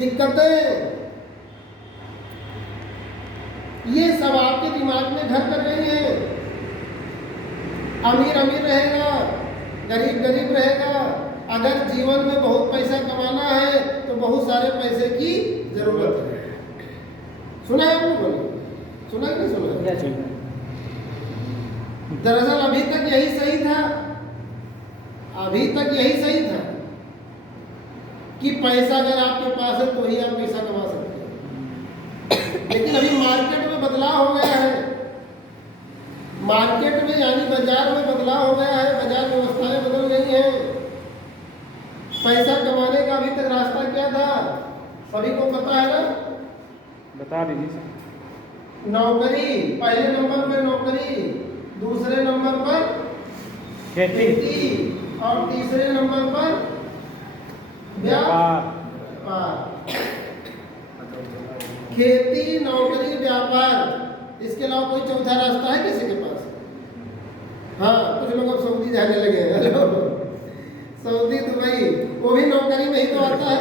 दिक्कतें, ये सब आपके दिमाग में घर कर रही हैं। अमीर अमीर रहेगा, गरीब गरीब रहेगा। अगर जीवन में बहुत पैसा कमाना है तो बहुत सारे पैसे की जरूरत है। सुना है आपने? बोले सुना कि नहीं सुना? दरअसल अभी तक यही सही था, अभी तक यही सही था कि पैसा अगर आपके पास है तो ही आप पैसा कमा सकते हैं। लेकिन अभी मार्केट में बदलाव हो गया है, मार्केट में यानी बाजार में बदलाव हो गया है, बाजार व्यवस्थाएं बदल गई हैं। पैसा कमाने का अभी तक रास्ता क्या था, सभी को पता है ना? बता दीजिए सर। नौकरी, पहले नंबर पे नौकरी, दूसरे नंबर पर खेती और तीसरे नंबर पर व्यापार। खेती, नौकरी, व्यापार, इसके अलावा कोई चौथा रास्ता है किसी के पास? हाँ, कुछ लोग अब सऊदी जाने लगे हैं। सऊदी, दुबई, वो भी नौकरी में ही तो आता है,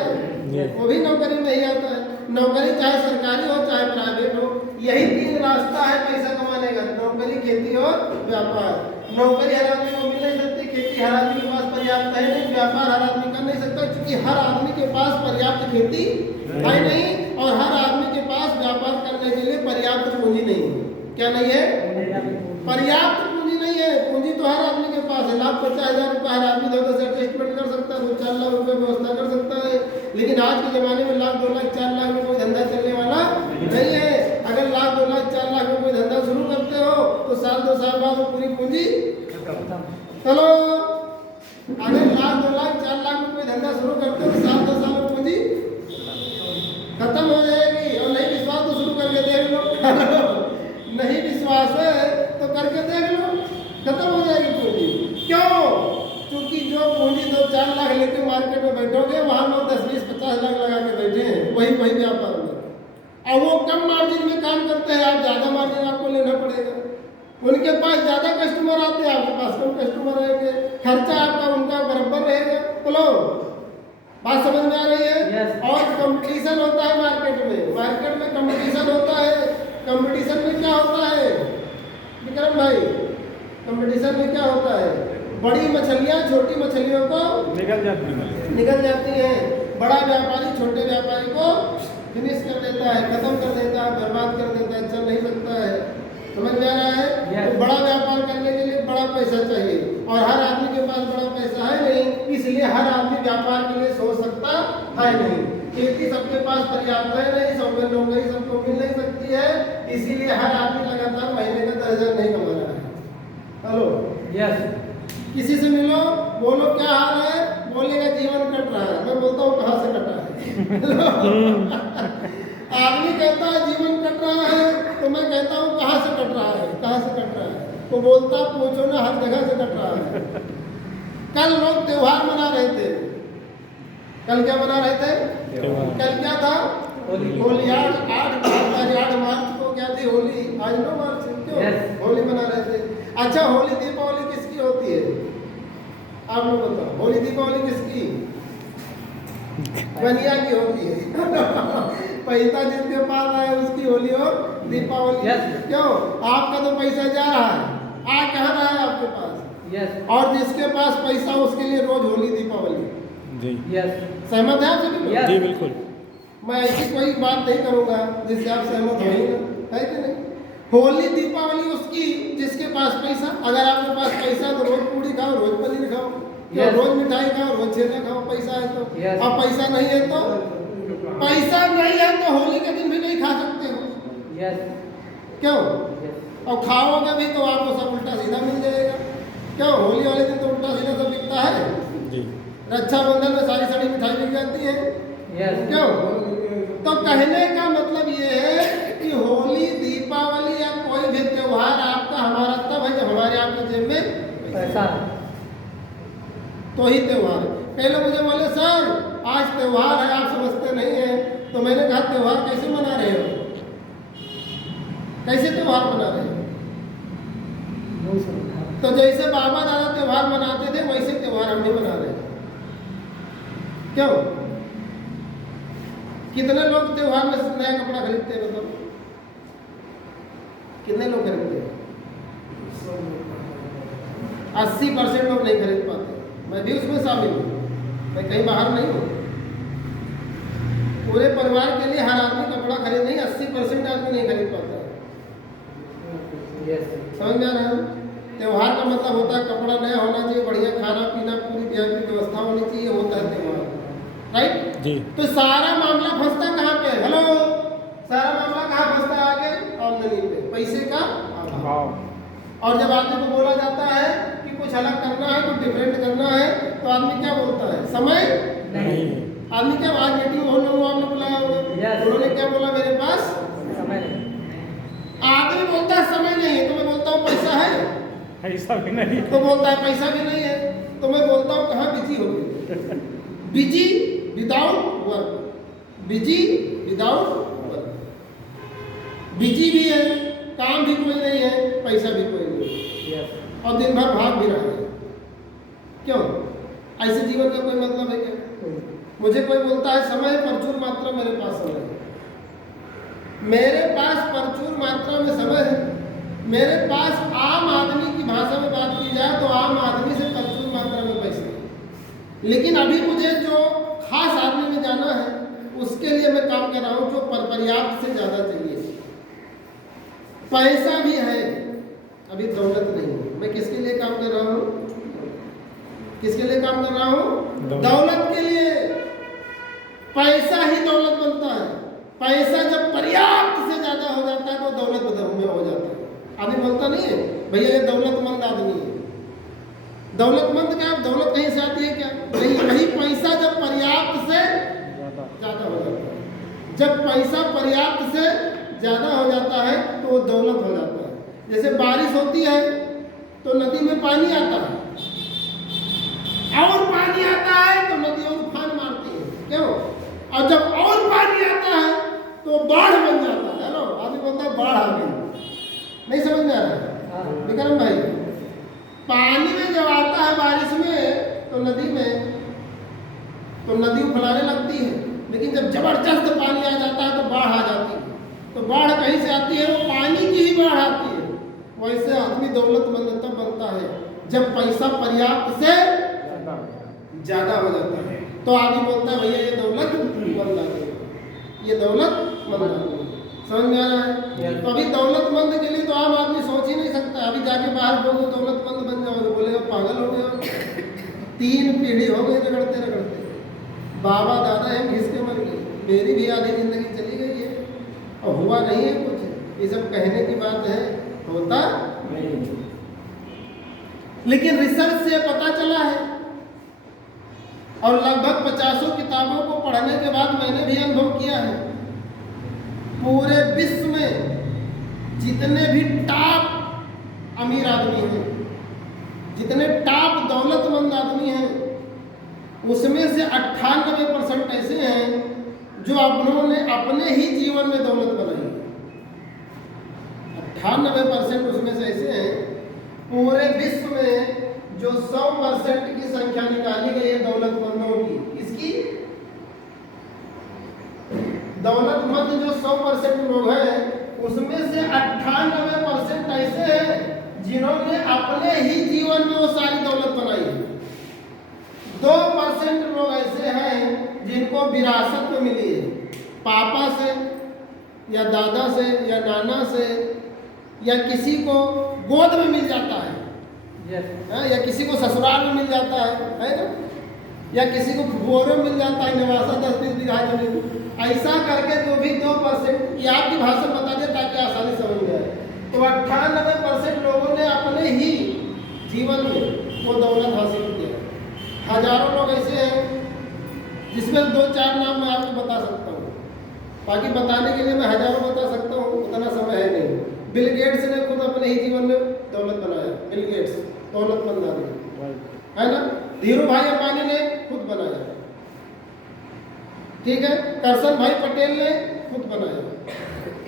वो भी नौकरी में ही आता है। नौकरी चाहे सरकारी हो चाहे प्राइवेट हो, यही तीन रास्ता है पैसा कमाने का, नौकरी, खेती और व्यापार। नौकरी हर आदमी को मिल नहीं सकती, खेती हर आदमी के पास पर्याप्त है नहीं, व्यापार हर आदमी कर नहीं सकता, क्योंकि हर आदमी के पास पर्याप्त खेती है नहीं और हर आदमी के पास व्यापार करने के लिए पर्याप्त पूंजी नहीं है। क्या नहीं है? पर्याप्त पूंजी नहीं है। पूंजी तो हर आदमी के पास है, 1,50,000 रुपये हर आदमी 10 एडजस्टमेंट कर सकता है, 4 लाख रुपये व्यवस्था कर सकता है। लेकिन आज के ज़माने में 1,00,000, 2,00,000, 4 लाख में कोई धंधा चलने वाला नहीं है। अगर 1,00,000, 2,00,000, 4 लाख में कोई धंधा शुरू करते हो तो साल 2 साल बाद पूरी पूंजी चलो। अगर 1,00,000, 2,00,000, 4 लाख में कोई धंधा शुरू करते हो तो साल 2 साल में पूंजी खत्म हो जाएगी। और नहीं विश्वास तो शुरू करके देख लो। नहीं विश्वास है तो करके देख लो, खत्म हो जाएगी पूंजी। क्यों? क्योंकि जो पूंजी 2-4 लाख लेके मार्केट में बैठोगे, वहाँ लोग 10, 20, 50 लाख लगा के बैठे हैं वही व्यापार में, और वो कम मार्जिन में काम करते हैं। आप ज़्यादा मार्जिन आपको लेना पड़ेगा। उनके पास ज़्यादा कस्टमर आते हैं, आपके पास कम कस्टमर रहेंगे, खर्चा आपका उनका बराबर रहेगा। बोलो, बात समझ में आ रही है? yes. और कंपटीशन होता है मार्केट में कंपटीशन होता है। कंपटीशन में क्या होता है विक्रम भाई? कंपटीशन में क्या होता है? बड़ी मछलियाँ छोटी मछलियों को निकल जाती हैं। बड़ा व्यापारी छोटे व्यापारी को फिनिश कर देता है, खत्म कर देता है, बर्बाद कर देता है, चल नहीं सकता है। समझ में आ रहा है? yes. तो बड़ा व्यापार करने के लिए बड़ा पैसा चाहिए और हर आदमी के पास बड़ा पैसा है नहीं, इसलिए हर आदमी व्यापार के लिए सोच सकता है नहीं। खेती सबके पास पर्याप्त है नहीं, नौकरी सबको मिल नहीं सकती है, इसीलिए हर आदमी लगातार महीने का 10,000 नहीं कमा रहा है। Hello, yes. किसी से मिलो, बोलो क्या हाल है, बोलेगा जीवन कट रहा है। मैं बोलता हूँ कहाँ से कटा है? आदमी कहता है जीवन कट रहा है, तो मैं कहता हूँ कहाँ से कट रहा है, कहाँ से कट रहा है? तो बोलता पूछो ना, हर जगह से कट रहा है। कल लोग त्योहार मना रहे थे। कल क्या मना रहे थे? कल क्या था? होली। 8 मार्च को क्या थी? होली। आज 9 मार्च क्यों? होली मना रहे थे। अच्छा, होली दीपावली किसकी होती है? आप लोग बताओ, होली दीपावली किसकी? बनिया की होती है। पैसा जिसके पास आए उसकी होली और दीपावली। क्यों? आपका तो पैसा जा रहा है, आ कहाँ रहा है आपके पास? और जिसके पास पैसा उसके लिए रोज होली दीपावली। जी, सहमत है आप सभी? जी बिल्कुल। मैं ऐसी कोई बात नहीं करूँगा जिससे आप सहमत हो ही ना, है कि नहीं? होली दीपावली उसकी जिसके पास पैसा। अगर आपके पास पैसा तो रोज पूड़ी खाओ, रोज पनीर खाओ, रोज मिठाई खाओ, रोज छेना खाओ, पैसा है तो। अब पैसा नहीं है तो होली के दिन भी नहीं खा सकते हो। क्यों? और खाओगे भी तो आपको सब उल्टा सीधा मिल जाएगा। क्यों? होली वाले दिन तो उल्टा सीधा सब बिकता है जी। रक्षाबंधन में सारी सड़ी मिठाई बिक जाती है। क्यों? तो कहने का मतलब ये है कि होली, दीपावली या कोई भी त्योहार आपका हमारा तब है जब हमारे आपके जेब में पैसा है, तो ही त्योहार है। पहले मुझे बोले सर आज त्योहार है, आप समझते नहीं है। तो मैंने कहा त्योहार कैसे मना रहे हो? कैसे त्योहार मना रहे हो? तो जैसे बाबा दादा त्योहार मनाते थे वैसे त्योहार हम भी मना रहे हैं। क्यों? कितने लोग त्योहार में नया कपड़ा खरीदते हैं बताओ? कितने लोग खरीदते हैं? 80% लोग नहीं खरीद पाते। मैं भी उसमें शामिल हूँ, मैं कहीं बाहर नहीं हूँ। पूरे परिवार के लिए हर आदमी कपड़ा खरीद नहीं, 80% आदमी नहीं खरीद पाता है। समझ में आ रहा है? त्योहार का मतलब होता है कपड़ा नया होना चाहिए, बढ़िया खाना पीना, पूरी वीआईपी व्यवस्था होनी चाहिए, होता है त्योहार, राइट जी। तो सारा मामला फंसता कहाँ पे? हेलो, सारा मामला कहाँ फंसता है? आगे आमदनी पे, पैसे का अभाव। और जब आदमी को बोला जाता है कि कुछ अलग करना है, कुछ डिफरेंट करना है, तो आदमी क्या बोलता है? समय नहीं। आदमी क्या, आज मीटिंग हो लोगों आपने बुलाया होगा, उन्होंने क्या बोला? मेरे पास समय नहीं। आदमी बोलता है समय नहीं है, तो मैं बोलता हूँ पैसा है, पैसा भी नहीं, तो बोलता है पैसा भी नहीं है, तो मैं बोलता हूँ कहाँ बिजी हो गई? Busy without work, busy without work. Busy भी है, काम भी कोई नहीं है, पैसा भी कोई नहीं है, और दिन भर भाग भी रहा है। क्यों? ऐसे जीवन का कोई मतलब है क्या? मुझे कोई बोलता है समय है, प्रचुर मात्रा मेरे पास समय है, मेरे पास प्रचुर मात्रा में समय है, मेरे पास आम आदमी की भाषा में बात की जाए तो आम आदमी से प्रचुर मात्रा में पैसे है। लेकिन अभी मुझे जो खास आदमी में जाना है, उसके लिए मैं काम कर रहा हूँ, जो पर्याप्त से ज़्यादा चाहिए। पैसा भी है, अभी दौलत नहीं है। मैं किसके लिए काम कर रहा हूँ? किसके लिए काम कर रहा हूँ? दौलत के लिए। पैसा ही दौलत बनता है। पैसा जब पर्याप्त से ज़्यादा हो जाता है तो दौलत बदल में हो जाता है। आदमी बोलता नहीं है भैया ये दौलतमंद आदमी है। दौलतमंद क्या, दौलत कहीं से आती है क्या? नहीं, वही पैसा जब पर्याप्त से ज़्यादा हो जाता है। जब पैसा पर्याप्त से ज़्यादा हो जाता है तो वो दौलत हो जाता है। जैसे बारिश होती है तो नदी में पानी आता है, और पानी आता है तो नदी और उफान मारती है, क्यों? और जब और पानी आता है तो बाढ़ बन जाता है। हेलो, आदमी बोलता है बाढ़ आ गई, नहीं समझ में आ रहा है विक्रम भाई? पानी में जब आता है बारिश में तो नदी में तो नदी उफलाने लगती है, लेकिन जब जबरदस्त पानी आ जाता है तो बाढ़ आ जाती है। तो बाढ़ कहीं से आती है? वो पानी की ही बाढ़ आती है। वैसे आदमी दौलतमंद तब बनता है जब पैसा पर्याप्त से ज़्यादा हो जाता है। तो आदमी बोलता है भैया ये दौलत मंद आदमी, ये दौलत मंद आदमी। समझ में आ रहा है? तो अभी दौलतमंद के लिए तो आम आदमी सोच ही नहीं सकता। अभी जाके बाहर बोलो दौलतमंद बन जाओगे, बोलेगा पागल हो गया। 3 पीढ़ी हो गई रगड़ते रगड़ते, बाबा दादा हम घिस के मर गए, मेरी भी आधी जिंदगी चली गई है और हुआ नहीं है कुछ। ये सब कहने की बात है, होता नहीं। लेकिन रिसर्च से पता चला है, और लगभग 50 किताबों को पढ़ने के बाद मैंने भी अनुभव किया है, पूरे विश्व में जितने भी टॉप अमीर आदमी हैं, जितने टॉप दौलतमंद आदमी हैं, उसमें से 98% ऐसे हैं जो उन्होंने अपने ही जीवन में दौलत बनाई। 98% उसमें से ऐसे हैं पूरे विश्व में जो 100% की संख्या निकाली गई है दौलतमंदों की। इसकी दौलतमंद जो 100% लोग हैं, उसमें से 98% ऐसे हैं जिन्होंने अपने ही जीवन में वो सारी दौलत बनाई है। 2% लोग ऐसे हैं जिनको विरासत में मिली है, पापा से या दादा से या नाना से, या किसी को गोद में मिल जाता है, या किसी को ससुराल में मिल जाता है ना, या किसी को भोरे में मिल जाता है निवासा 10-20 बीघा जमीन। ऐसा करके जो भी 2% या आपकी भाषा बता दें ताकि आसानी समझ में आए, तो 98% लोगों ने अपने ही जीवन में वो दौलत हासिल किया। हजारों लोग ऐसे हैं जिसमें 2-4 नाम मैं आपको बता सकता हूँ, बाकी बताने के लिए मैं हजारों बता सकता हूँ, उतना समय है नहीं। बिल गेट्स ने खुद अपने ही जीवन में दौलत बनाया। बिल गेट्स दौलतमंद आदमी है ना। धीरू भाई अंबानी ने खुद बनाया, ठीक है। करसन भाई पटेल ने खुद बनाया।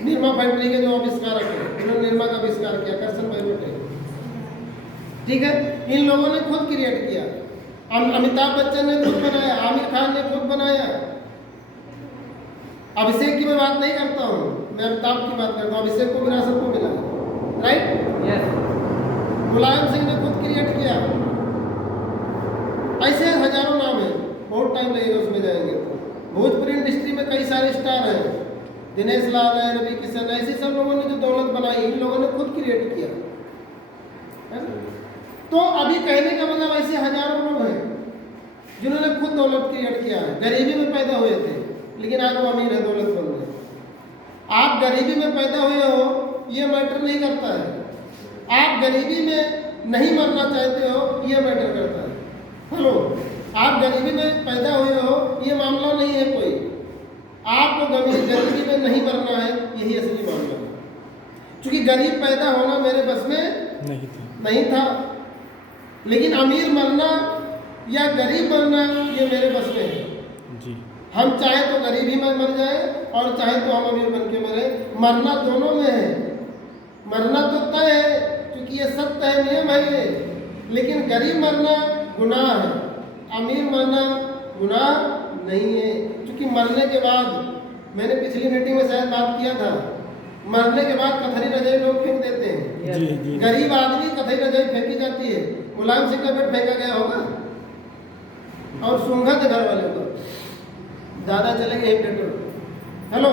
निरमा फैक्ट्री के जो आविष्कारक हैं, उन्होंने निरमा का आविष्कार किया, करसन भाई पटेल, ठीक है। इन लोगों ने खुद क्रिएट किया। अमिताभ बच्चन ने खुद बनाया, आमिर खान ने खुद बनाया, अभिषेक की मैं बात नहीं करता हूँ, मैं अमिताभ की बात करता हूँ। अभिषेक को विरासत को मिला, राइट? यस। मुलायम सिंह ने खुद क्रिएट किया। ऐसे हजारों नाम है, बहुत टाइम लगेगा उसमें जाएंगे तो। भोजपुरी इंडस्ट्री में कई सारे स्टार हैं, दिनेश लाल है, रवि किशन है, ऐसे सब लोगों ने जो दौलत बनाई इन लोगों ने खुद क्रिएट किया है ना? तो अभी कहने का मतलब ऐसे हजारों लोग हैं जिन्होंने खुद दौलत क्रिएट किया है। गरीबी में पैदा हुए थे लेकिन आज वो अमीर है, दौलत बन गए। आप गरीबी में पैदा हुए हो ये मैटर नहीं करता है, आप गरीबी में नहीं मरना चाहते हो ये मैटर करता है। हेलो, आप गरीबी में पैदा हुए हो ये मामला नहीं है कोई, आपको गरीबी में नहीं मरना है यही असली मामला है। क्योंकि गरीब पैदा होना मेरे बस में नहीं था, लेकिन अमीर मरना या गरीब मरना ये मेरे बस में है जी। हम चाहे तो गरीबी में मर जाए और चाहे तो हम अमीर बन के मरे, मरना दोनों में है। मरना तो तय है क्योंकि ये सत्य है, नियम है ये, लेकिन गरीब मरना गुनाह है, अमीर मरना गुनाह नहीं है। क्योंकि मरने के बाद, मैंने पिछली मीटिंग में शायद बात किया था, मरने के बाद कथरी रजाई लोग फेंक देते हैं। जी, जी। गरीब आदमी कथरी रजाई फेंकी जाती है, मुलायम सिंह का बेड फेंका गया होगा और सूंघा थे घर वाले को, ज़्यादा चले गए पेट्रोल। हेलो,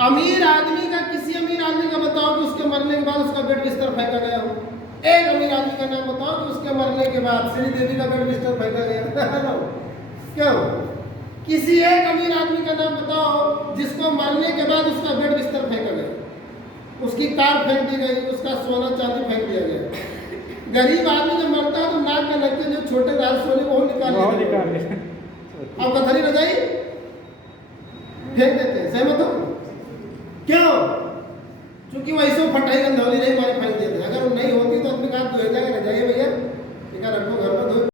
अमीर आदमी का, किसी अमीर आदमी का बताओ कि उसके मरने के बाद उसका बेड बिस्तर फेंका गया हो। एक अमीर आदमी का नाम बताओ कि उसके मरने के बाद श्री देवी का बेड बिस्तर फेंका गया। हेलो, क्यों? किसी एक अमीर आदमी का नाम बताओ जिसको मरने के बाद उसका बेड बिस्तर फेंका गया, उसकी कार फेंक दी गई, उसका सोना चांदी फेंक दिया गया। गरीब आदमी जब मरता है तो नाक के नक्के जो छोटे दाल सोने वो निकाल देते, अब कथरी रजाई फेंक देते हैं। सहमत हो? क्यों? क्योंकि वैसे फटाई गंधौली नहीं मारे फेंक देते। अगर वो नहीं होती तो अपने कहा